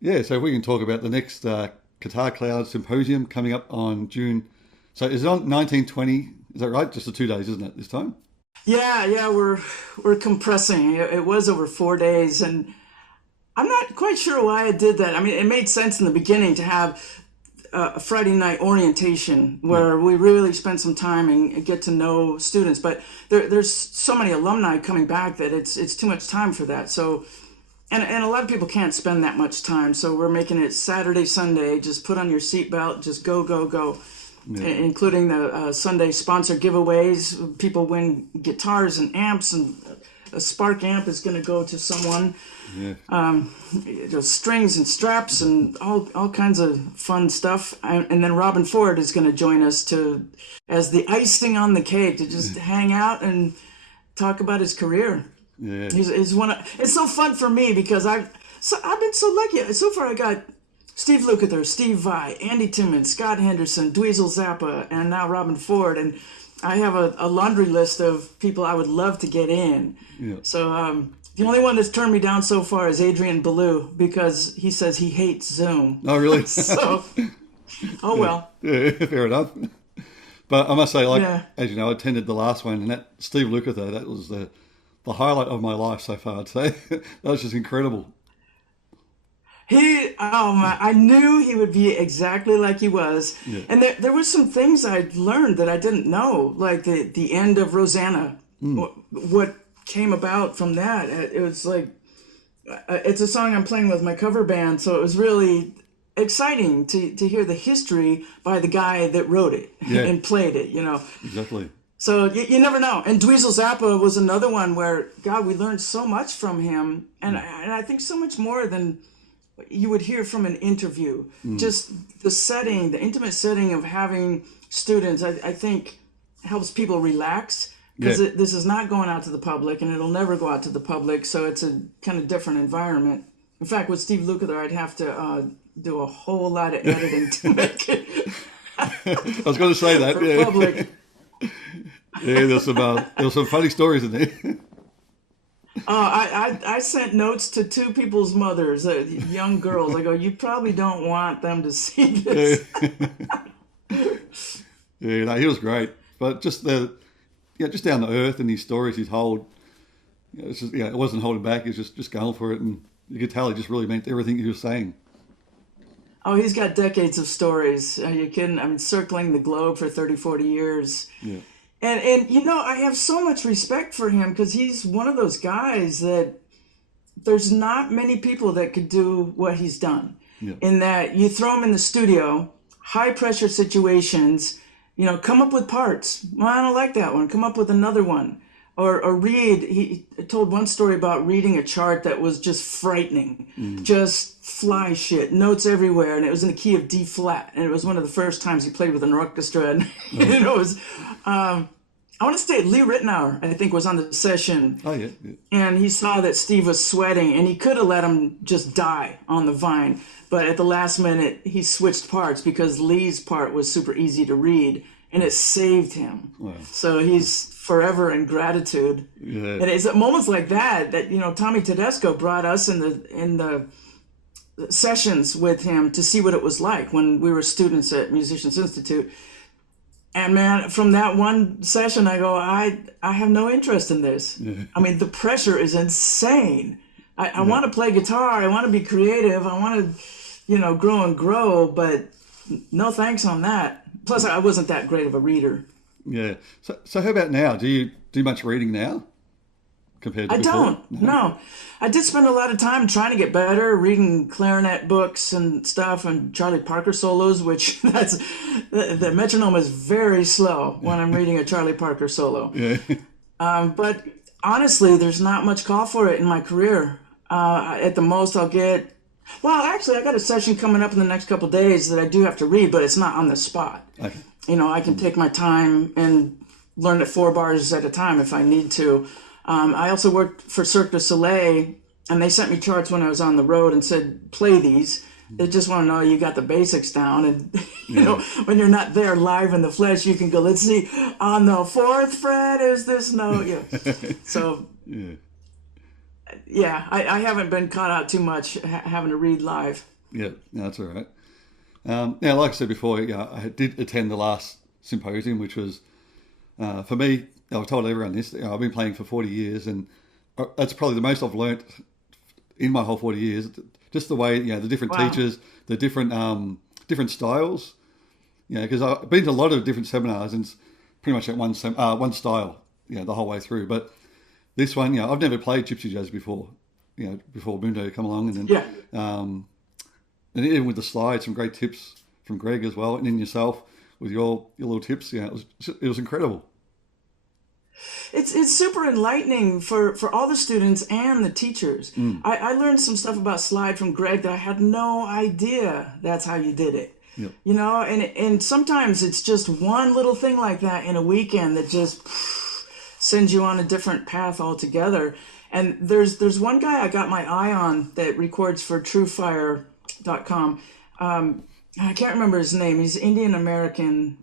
Yeah, so we can talk about the next Guitar Cloud Symposium coming up on June. So is it on 1920? Is that right? Just the 2 days, isn't it, this time? Yeah, we're compressing. It was over 4 days, and I'm not quite sure why I did that. I mean, it made sense in the beginning to have a Friday night orientation Yeah, where we really spend some time and get to know students. But there's so many alumni coming back that it's too much time for that. So, and a lot of people can't spend that much time. So we're making it Saturday, Sunday. Just put on your seatbelt. Just go, go, go. yeah, Including the Sunday sponsor giveaways. People win guitars and amps, and a Spark amp is going to go to someone. yeah. Strings and straps and all kinds of fun stuff. And then Robin Ford is going to join us to as the icing on the cake to just hang out and talk about his career. Yeah. He's one of, it's so fun for me because I've been so lucky. So far I got Steve Lukather, Steve Vai, Andy Timmons, Scott Henderson, Dweezil Zappa, and now Robin Ford. And I have a laundry list of people I would love to get in. Yeah. So the only one that's turned me down so far is Adrian Belew because he says he hates Zoom. Oh, really? So, oh Yeah, well. yeah, fair enough. But I must say, like, Yeah. as you know, I attended the last one, and that Steve Lukather, that was the highlight of my life so far, I'd say. That was just incredible. Oh my, I knew he would be exactly like he was. Yeah. And there was some things I learned that I didn't know, like the end of Rosanna, what came about from that. It was like, it's a song I'm playing with my cover band, so it was really exciting to hear the history by the guy that wrote it Yeah, and played it. exactly. So you never know. And Dweezil Zappa was another one where, God, we learned so much from him. And I think so much more than you would hear from an interview. Just the setting, the intimate setting of having students, I think helps people relax Yeah, because this is not going out to the public and it'll never go out to the public. So it's a kind of different environment. In fact, with Steve Lukather, I'd have to do a whole lot of editing to make it I was going to say that. for Yeah, public. yeah. There's some funny stories in there. I sent notes to two people's mothers, young girls. I go, you probably don't want them to see this. Yeah, no, he was great. But just just down to earth and his stories, his whole, it's just, it wasn't holding back. He was just going for it, and you could tell he just really meant everything he was saying. Oh, he's got decades of stories. Are you kidding? I mean, circling the globe for 30, 40 years. Yeah, And I have so much respect for him because he's one of those guys that there's not many people that could do what he's done. yeah, In that you throw him in the studio, high pressure situations, come up with parts. Well, I don't like that one. Come up with another one. Or read. He told one story about reading a chart that was just frightening, just fly shit, notes everywhere, and it was in the key of D flat. And it was one of the first times he played with an orchestra. And it was, I want to say Lee Ritenour, I think, was on the session, oh yeah, yeah, and he saw that Steve was sweating, and he could have let him just die on the vine. But at the last minute, he switched parts because Lee's part was super easy to read, and it saved him. wow, So he's forever in gratitude. yeah, And it's at moments like that Tommy Tedesco brought us in the sessions with him to see what it was like when we were students at Musicians Institute. And man, from that one session, I go, I have no interest in this. yeah, I mean, the pressure is insane. I yeah, want to play guitar. I want to be creative. I want to, grow and grow, but no thanks on that. Plus, I wasn't that great of a reader. yeah. So how about now? Do you do much reading now compared to I before? don't. No. No. I did spend a lot of time trying to get better, reading clarinet books and stuff and Charlie Parker solos, which the metronome is very slow when I'm reading a Charlie Parker solo. Yeah, But honestly, there's not much call for it in my career. At the most, I'll get. Well, actually, I got a session coming up in the next couple of days that I do have to read, but it's not on the spot. okay. I can take my time and learn it 4 bars at a time if I need to. I also worked for Cirque du Soleil, and they sent me charts when I was on the road and said, play these. They just want to know you got the basics down. And, Yeah, when you're not there live in the flesh, you can go, let's see, on the fourth fret is this note. Yeah. So, yeah, Yeah, I haven't been caught out too much having to read live. Yeah, no, that's all right. Now, like I said before, yeah, I did attend the last symposium, which was for me. I've told everyone this. I've been playing for 40 years, and that's probably the most I've learnt in my whole 40 years. Just the way, the different Wow. teachers, the different styles. Because I've been to a lot of different seminars, and it's pretty much at one style, the whole way through. But this one, I've never played gypsy jazz before. Before Mundo come along, and Yeah. then and even with the slides, some great tips from Greg as well, and then yourself with your little tips. It was incredible. It's super enlightening for all the students and the teachers. I learned some stuff about slide from Greg that I had no idea that's how you did it. Yep. And sometimes it's just one little thing like that in a weekend that just sends you on a different path altogether. And there's one guy I got my eye on that records for truefire.com. I can't remember his name. He's Indian American.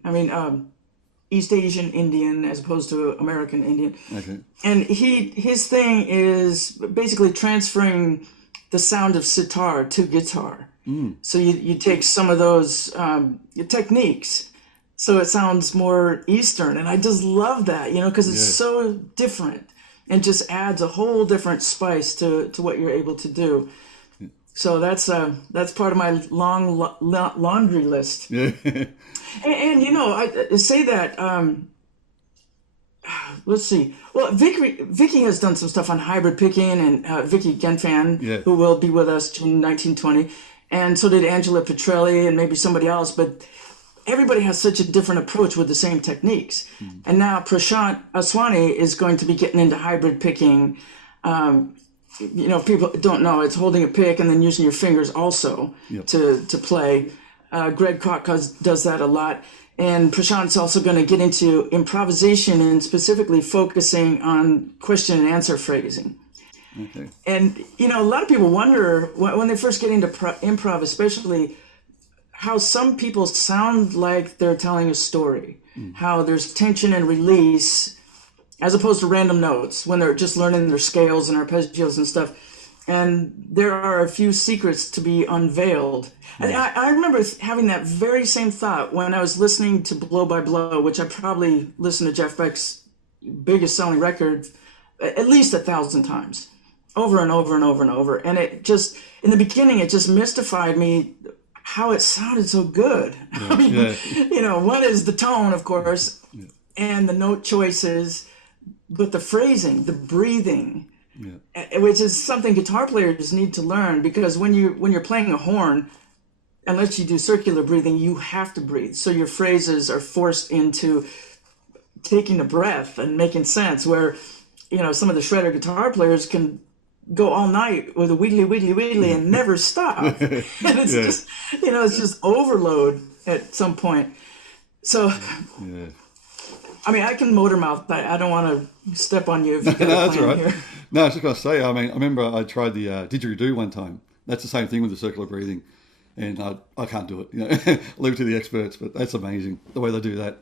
East Asian Indian as opposed to American Indian. Okay. And his thing is basically transferring the sound of sitar to guitar. So you take some of those techniques so it sounds more Eastern. And I just love that, because it's so different and just adds a whole different spice to what you're able to do. So that's part of my long laundry list. Yeah. And I say that. Let's see. Well, Vicky has done some stuff on hybrid picking, and Vicky Genfan, who will be with us in 1920, and so did Angela Petrelli and maybe somebody else. But everybody has such a different approach with the same techniques. And now Prashant Aswani is going to be getting into hybrid picking. People don't know it's holding a pick and then using your fingers also to play. Greg Koch does that a lot. And Prashant's also going to get into improvisation and specifically focusing on question and answer phrasing. Okay. And, a lot of people wonder when they first get into improv, especially, how some people sound like they're telling a story, how there's tension and release as opposed to random notes when they're just learning their scales and arpeggios and stuff. And there are a few secrets to be unveiled. And I remember having that very same thought when I was listening to Blow by Blow, which I probably listened to Jeff Beck's biggest selling record at least 1,000 times, over and over and over and over. And it just, in the beginning, it just mystified me how it sounded so good. One is the tone, of course, and the note choices, but the phrasing, the breathing, which is something guitar players need to learn, because when you're playing a horn, unless you do circular breathing, you have to breathe. So your phrases are forced into taking a breath and making sense, where, some of the shredder guitar players can go all night with a wiggly and never stop. And it's just, it's just overload at some point. So, I can motor mouth, but I don't want to step on you if you got No, a that's plan all right. here. No, I was just going to say, I remember I tried the didgeridoo one time. That's the same thing with the circular breathing. And I can't do it. Leave it to the experts, but that's amazing, the way they do that.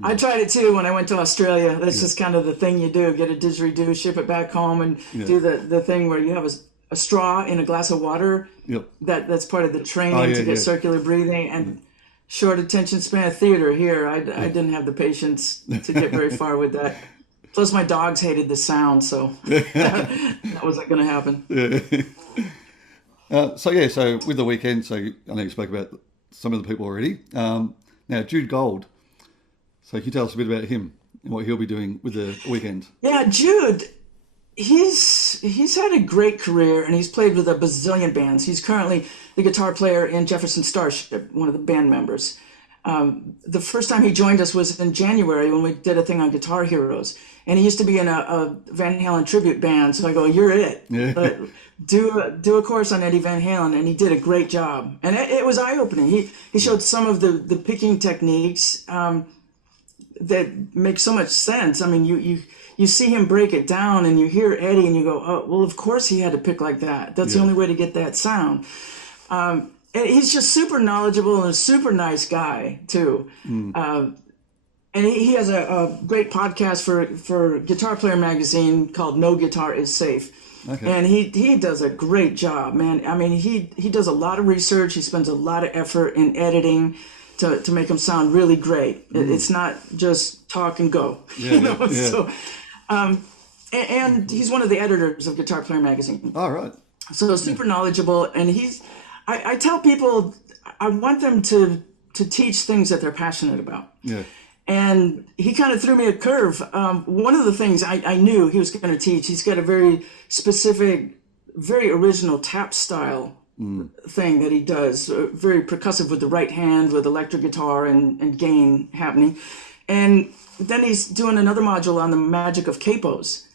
I tried it too when I went to Australia. That's just kind of the thing you do. Get a didgeridoo, ship it back home, and do the thing where you have a straw in a glass of water. Yep. That's part of the training to get circular breathing. And short attention span theater here. I didn't have the patience to get very far with that. Plus, my dogs hated the sound, so that wasn't going to happen. So with the weekend, so I know you spoke about some of the people already. Now, Jude Gold. So can you tell us a bit about him and what he'll be doing with the weekend? Yeah, Jude, he's had a great career, and he's played with a bazillion bands. He's currently the guitar player in Jefferson Starship, one of the band members. The first time he joined us was in January when we did a thing on Guitar Heroes. And he used to be in a Van Halen tribute band. So I go, you're it. Yeah. Do a course on Eddie Van Halen. And he did a great job. And it was eye-opening. He showed some of the picking techniques that make so much sense. You see him break it down, and you hear Eddie, and you go, oh, well, of course he had to pick like that. That's the only way to get that sound. And he's just super knowledgeable and a super nice guy, too. And and he has a great podcast for Guitar Player magazine called No Guitar is Safe. Okay. And he does a great job, man. I mean, he does a lot of research. He spends a lot of effort in editing to make them sound really great. It's not just talk and go, you know. Yeah. So, and he's one of the editors of Guitar Player magazine. All right. So super knowledgeable. And I tell people I want them to teach things that they're passionate about. Yeah. And he kind of threw me a curve. One of the things I knew he was going to teach, he's got a very specific, very original tap style thing that he does, very percussive with the right hand, with electric guitar and gain happening. And then he's doing another module on the magic of capos,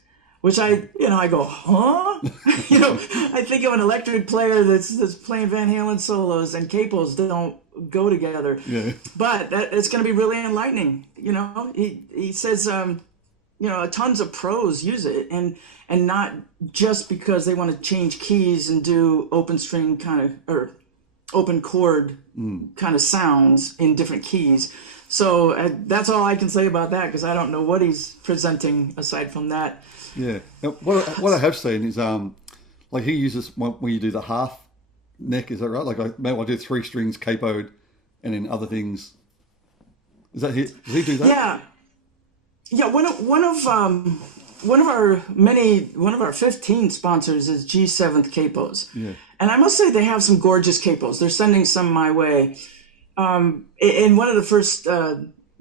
which I go, huh? I think of an electric player that's playing Van Halen solos, and capos don't go together. Yeah. But it's going to be really enlightening. He says, tons of pros use it, and not just because they want to change keys and do open string or open chord kind of sounds in different keys. So that's all I can say about that, because I don't know what he's presenting aside from that. Yeah. Now, what I have seen is like he uses when you do the half neck, is that right? Like I do 3 strings capoed and then other things. Is that he? Does he do that? Yeah. One of our 15 sponsors is G7th Capos. Yeah. And I must say they have some gorgeous capos. They're sending some my way. In one of the first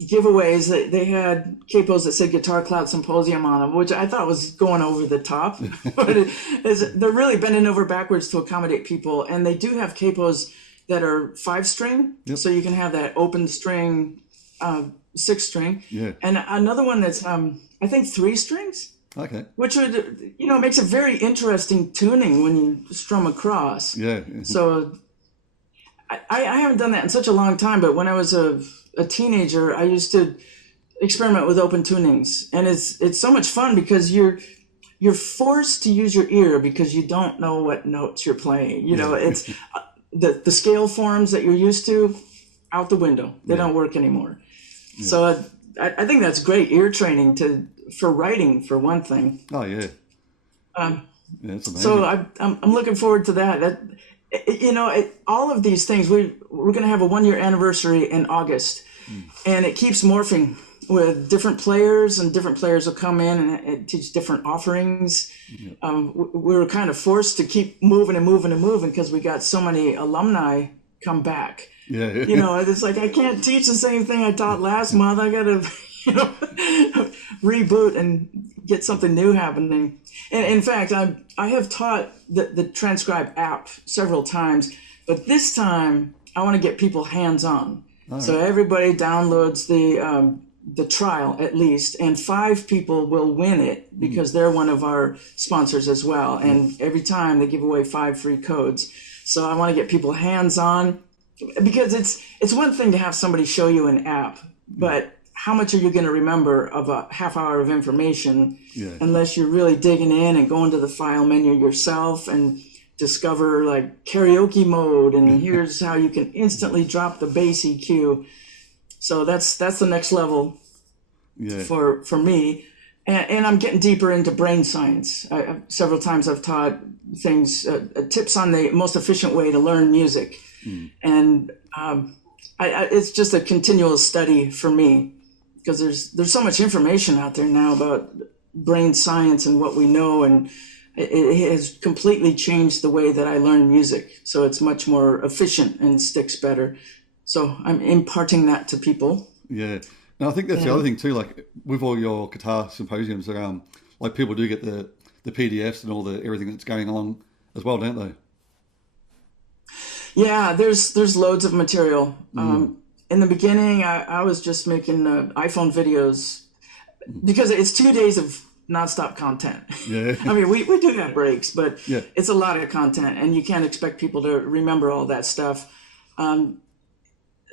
giveaways, they had capos that said Guitar Cloud Symposium on them, which I thought was going over the top. But they're really bending over backwards to accommodate people. And they do have capos that are 5-string, so you can have that open string, 6-string. Yeah. And another one that's, I think, 3 strings. Okay. Which would, makes a very interesting tuning when you strum across. Yeah. So I haven't done that in such a long time, but when I was a teenager, I used to experiment with open tunings, and it's so much fun because you're forced to use your ear because you don't know what notes you're playing. It's the scale forms that you're used to out the window. They don't work anymore. Yeah. So I think that's great ear training for writing, for one thing. Oh yeah. It's amazing. So I'm looking forward to that. All of these things, we're going to have a 1-year anniversary in August, and it keeps morphing with different players, and different players will come in and teach different offerings. We were kind of forced to keep moving because we got so many alumni come back. Yeah. It's like I can't teach the same thing I taught last month. I got to, reboot and get something new happening. And in fact, I have taught the Transcribe app several times, but this time I want to get people hands-on. So everybody downloads the trial at least, and 5 people will win it because they're one of our sponsors as well. And every time they give away 5 free codes. So I want to get people hands-on, because it's one thing to have somebody show you an app, but how much are you going to remember of a half hour of information unless you're really digging in and going to the file menu yourself and discover like karaoke mode, and here's how you can instantly drop the bass EQ. So that's the next level for me. And I'm getting deeper into brain science. Several times I've taught things, tips on the most efficient way to learn music. And it's just a continual study for me, because there's so much information out there now about brain science and what we know, and it has completely changed the way that I learn music. So it's much more efficient and sticks better. So I'm imparting that to people. Yeah. And I think that's the other thing too, like with all your guitar symposiums, like people do get the PDFs and all the everything that's going along as well, don't they? Yeah, there's loads of material. In the beginning, I was just making iPhone videos because it's 2 days of nonstop content. Yeah. I mean, we do have breaks, but it's a lot of content, and you can't expect people to remember all that stuff.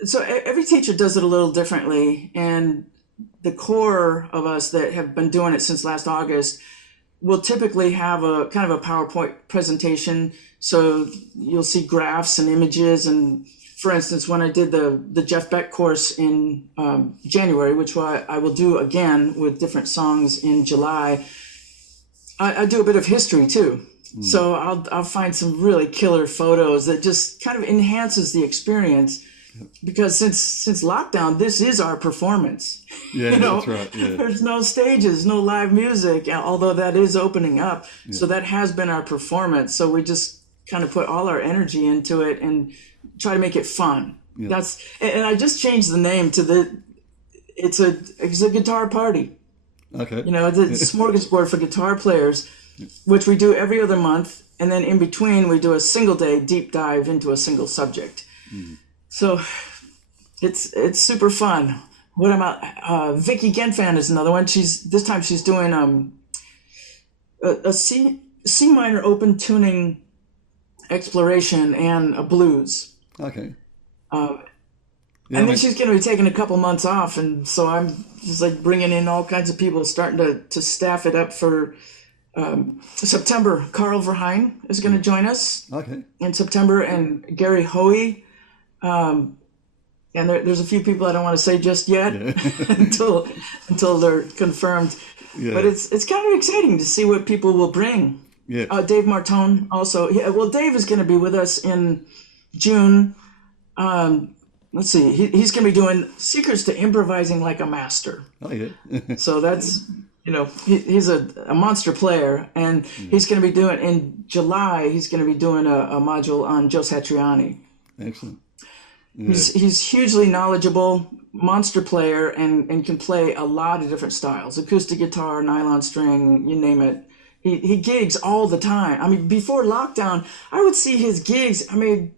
So every teacher does it a little differently, and the core of us that have been doing it since last August will typically have a kind of a PowerPoint presentation. So you'll see graphs and images and for instance, when I did the Jeff Beck course in January, which I will do again with different songs in July, I do a bit of history too. So I'll find some really killer photos that just kind of enhances the experience. Because since lockdown, this is our performance. Yeah, that's right. Yeah. There's no stages, no live music, although that is opening up. Yeah. So that has been our performance. So we just kind of put all our energy into it and try to make it fun. Yeah. And I just changed the name to it's a guitar party. Okay. It's a smorgasbord for guitar players, which we do every other month. And then in between, we do a single day deep dive into a single subject. Mm. So it's super fun. What about Vicky Genfan is another one. This time she's doing a C minor open tuning exploration and a blues. Okay. And then she's going to be taking a couple months off, and so I'm just like bringing in all kinds of people, starting to staff it up for September. Carl Verheyen is going to join us. Okay. In September, and Gary Hoey. And there's a few people I don't want to say just yet until they're confirmed. Yeah. But it's kind of exciting to see what people will bring. Yeah. Dave Martone also. Dave is going to be with us in June. Let's see. He's going to be doing Secrets to Improvising Like a Master. Oh yeah. So that's he's a monster player, and he's going to be doing in July. He's going to be doing a module on Joe Satriani. Excellent. Yeah. He's hugely knowledgeable, monster player, and can play a lot of different styles: acoustic guitar, nylon string, you name it. He gigs all the time. I mean, before lockdown, I would see his gigs. I mean,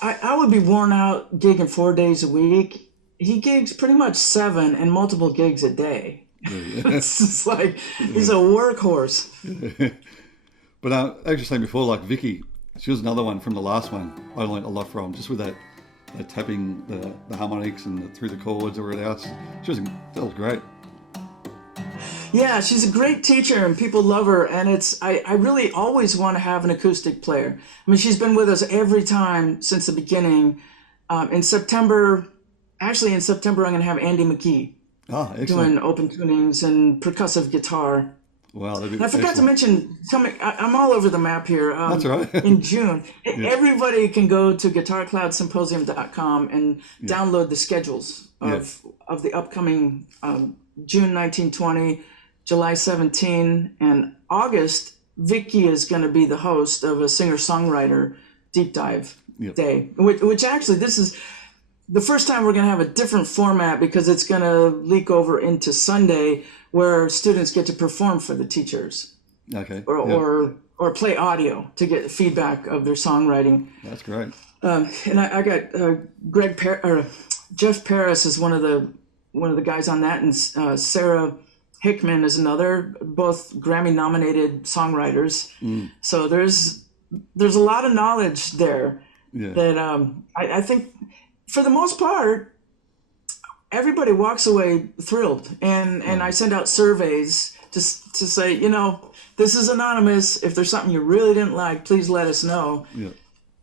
I would be worn out gigging 4 days a week. He gigs pretty much 7 and multiple gigs a day. Yeah. It's just like he's a workhorse. But as you were saying before, like Vicky, she was another one from the last one I learned a lot from, just with that tapping the harmonics and through the chords or whatever else. That was great. Yeah, she's a great teacher and people love her, and I really always want to have an acoustic player. I mean, she's been with us every time since the beginning. In September, I'm going to have Andy McKee doing open tunings and percussive guitar. Wow, that'd be and I forgot to mention something. I'm all over the map here. That's right. In June, everybody can go to guitarcloudsymposium.com and download the schedules of the upcoming June 1920, July 17, and August. Vicky is going to be the host of a singer-songwriter deep dive day, which actually this is the first time we're going to have a different format because it's going to leak over into Sunday, where students get to perform for the teachers. Okay. Or play audio to get feedback of their songwriting. That's great. And I got Jeff Paris is one of the guys on that, and Sarah Hickman is another, both Grammy nominated songwriters. So there's a lot of knowledge there that I think for the most part everybody walks away thrilled, and I send out surveys to say, this is anonymous. If there's something you really didn't like, please let us know. Yeah.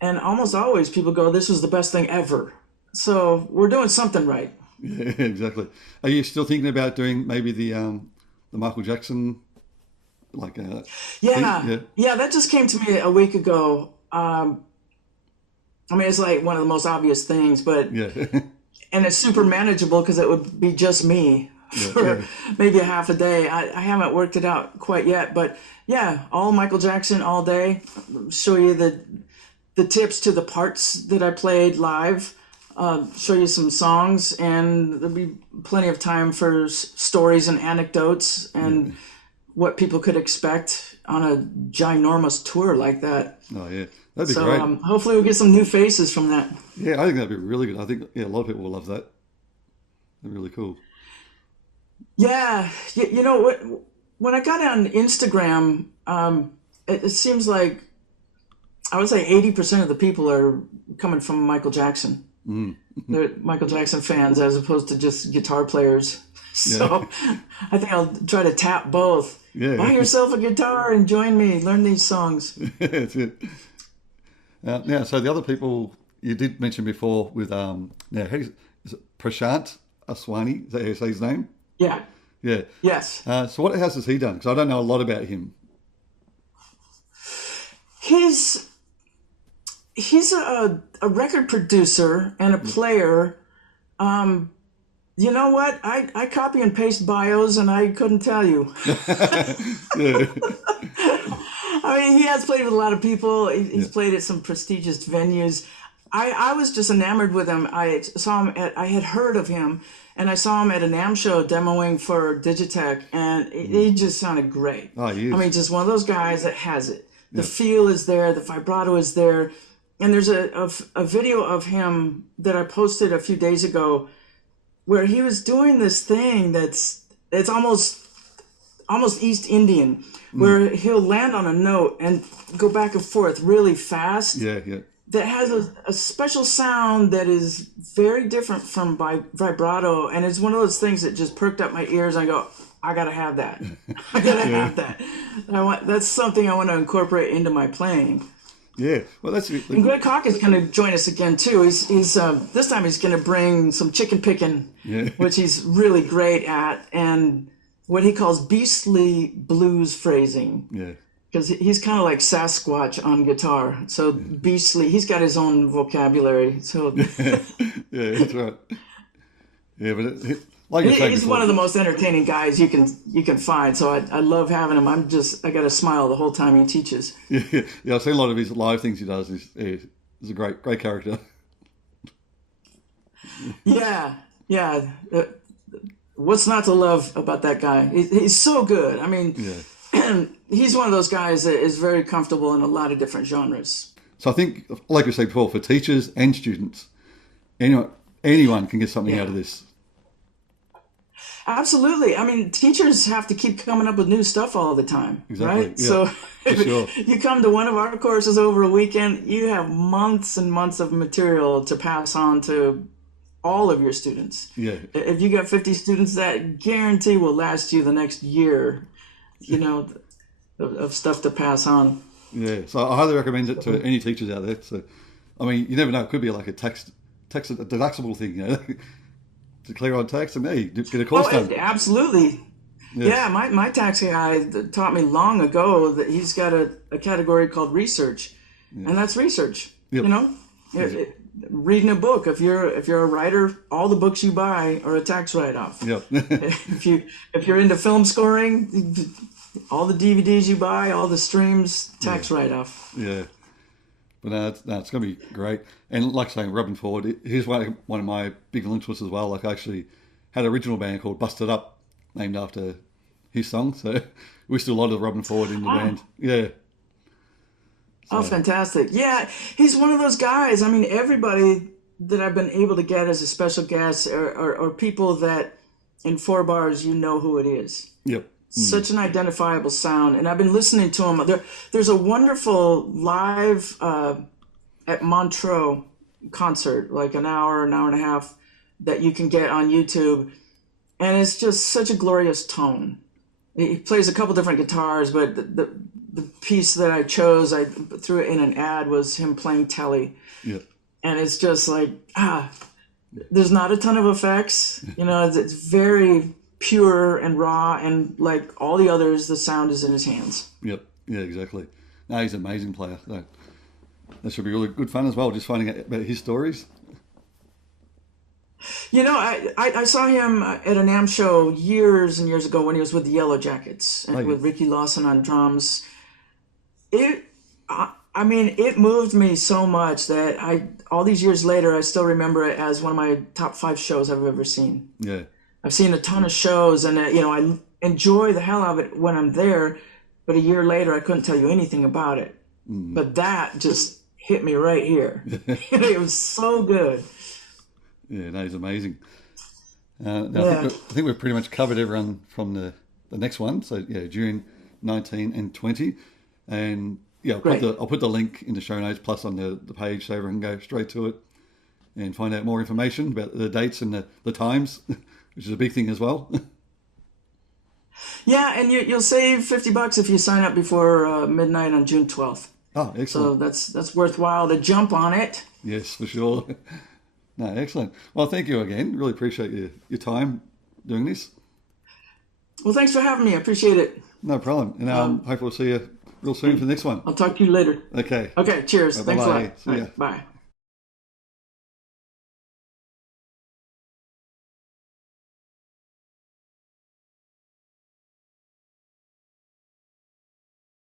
And almost always people go, this was the best thing ever. So we're doing something right. Yeah, exactly. Are you still thinking about doing maybe the Michael Jackson, Yeah, that just came to me a week ago. I mean, it's like one of the most obvious things, but and it's super manageable because it would be just me for maybe a half a day. I haven't worked it out quite yet, but all Michael Jackson all day. Show you the tips to the parts that I played live. Show you some songs, and there'll be plenty of time for stories and anecdotes and what people could expect on a ginormous tour like that. Oh yeah, that'd be great. Hopefully we'll get some new faces from that. Yeah, I think that'd be really good. I think a lot of people will love that. They're really cool. Yeah, you know what? When I got on Instagram, it seems like I would say 80% of the people are coming from Michael Jackson. They're Michael Jackson fans as opposed to just guitar players. So I think I'll try to tap both. Buy yourself a guitar and join me. Learn these songs. That's it. So the other people you did mention before with now is it Prashant Aswani? Is that how you say his name? Yeah. Yeah. Yes. So what else has he done? Because I don't know a lot about him. He's a record producer and a player. You know what? I copy and paste bios and I couldn't tell you. Yeah. I mean, he has played with a lot of people. He's played at some prestigious venues. I was just enamored with him. I had heard of him, and I saw him at a NAMM show demoing for Digitech, and he just sounded great. Oh, he is. I mean, just one of those guys that has it. The feel is there, the vibrato is there. And there's a video of him that I posted a few days ago where he was doing this thing that's almost East Indian, where he'll land on a note and go back and forth really fast. Yeah. That has a special sound that is very different from vibrato, and it's one of those things that just perked up my ears. I go, I gotta have that. I gotta have that. That's something I want to incorporate into my playing. Yeah, well, that's. And Greg Koch is going to join us again too. He's this time he's going to bring some chicken picking, which he's really great at, and what he calls beastly blues phrasing. Yeah. Because he's kind of like Sasquatch on guitar. So beastly, he's got his own vocabulary. So Yeah, that's right. Yeah, but like he's one of the most entertaining guys you can find. So I love having him. I got a smile the whole time he teaches. Yeah, I've seen a lot of his live things he does. He's a great character. Yeah. What's not to love about that guy? He's so good. I mean, he's one of those guys that is very comfortable in a lot of different genres. So I think, like we said before, for teachers and students, anyone can get something out of this. Absolutely. I mean, teachers have to keep coming up with new stuff all the time, exactly. right? Yeah, so sure. You come to one of our courses over a weekend, you have months and months of material to pass on to all of your students. Yeah. If you got 50 students, that guarantee will last you the next year, of stuff to pass on. Yeah. So I highly recommend it to any teachers out there. So, I mean, you never know. It could be like a tax deductible thing, to clear on tax, and hey, get a course done. Absolutely. Yes. Yeah, my tax guy taught me long ago that he's got a category called research, and that's research. Yep. Reading a book. If you're a writer, all the books you buy are a tax write-off. Yep. if you're into film scoring, all the DVDs you buy, all the streams, tax write-off. Yeah. But it's going to be great. And like saying, Robin Ford, he's one of my big influences as well. Like, I actually had an original band called Busted Up, named after his song. So we still a lot of Robin Ford in the band. Yeah. So. Oh, fantastic. Yeah, he's one of those guys. I mean, everybody that I've been able to get as a special guest are people that in 4 bars, you know who it is. Yep. Such an identifiable sound. And I've been listening to him. There's a wonderful live at Montreux concert, like an hour and a half, that you can get on YouTube. And it's just such a glorious tone. He plays a couple different guitars, but the piece that I chose, I threw it in an ad, was him playing Telly. Yep. And it's just like, there's not a ton of effects. It's very pure and raw, and like all the others, the sound is in his hands. Yep. Yeah, exactly. No, he's an amazing player. That should be really good fun as well, just finding out about his stories. I saw him at a NAMM show years and years ago when he was with the Yellow Jackets and with Ricky Lawson on drums. It moved me so much that all these years later, I still remember it as one of my top 5 shows I've ever seen. Yeah. I've seen a ton of shows, and I enjoy the hell out of it when I'm there. But a year later, I couldn't tell you anything about it. But that just hit me right here. It was so good. Yeah, no, he's amazing. I think we've pretty much covered everyone from the next one. So June 19 and 20, and I'll put the link in the show notes plus on the page so everyone can go straight to it and find out more information about the dates and the times. Which is a big thing as well. Yeah, and you'll save $50 if you sign up before midnight on June 12th. Oh, So excellent. that's worthwhile to jump on it. Yes, for sure. No, excellent. Well, thank you again. Really appreciate your time doing this. Well, thanks for having me. I appreciate it. No problem. And hopefully we'll see you real soon for the next one. I'll talk to you later. Okay. Okay, cheers. Thanks a lot. Bye-bye. See All ya. right, bye.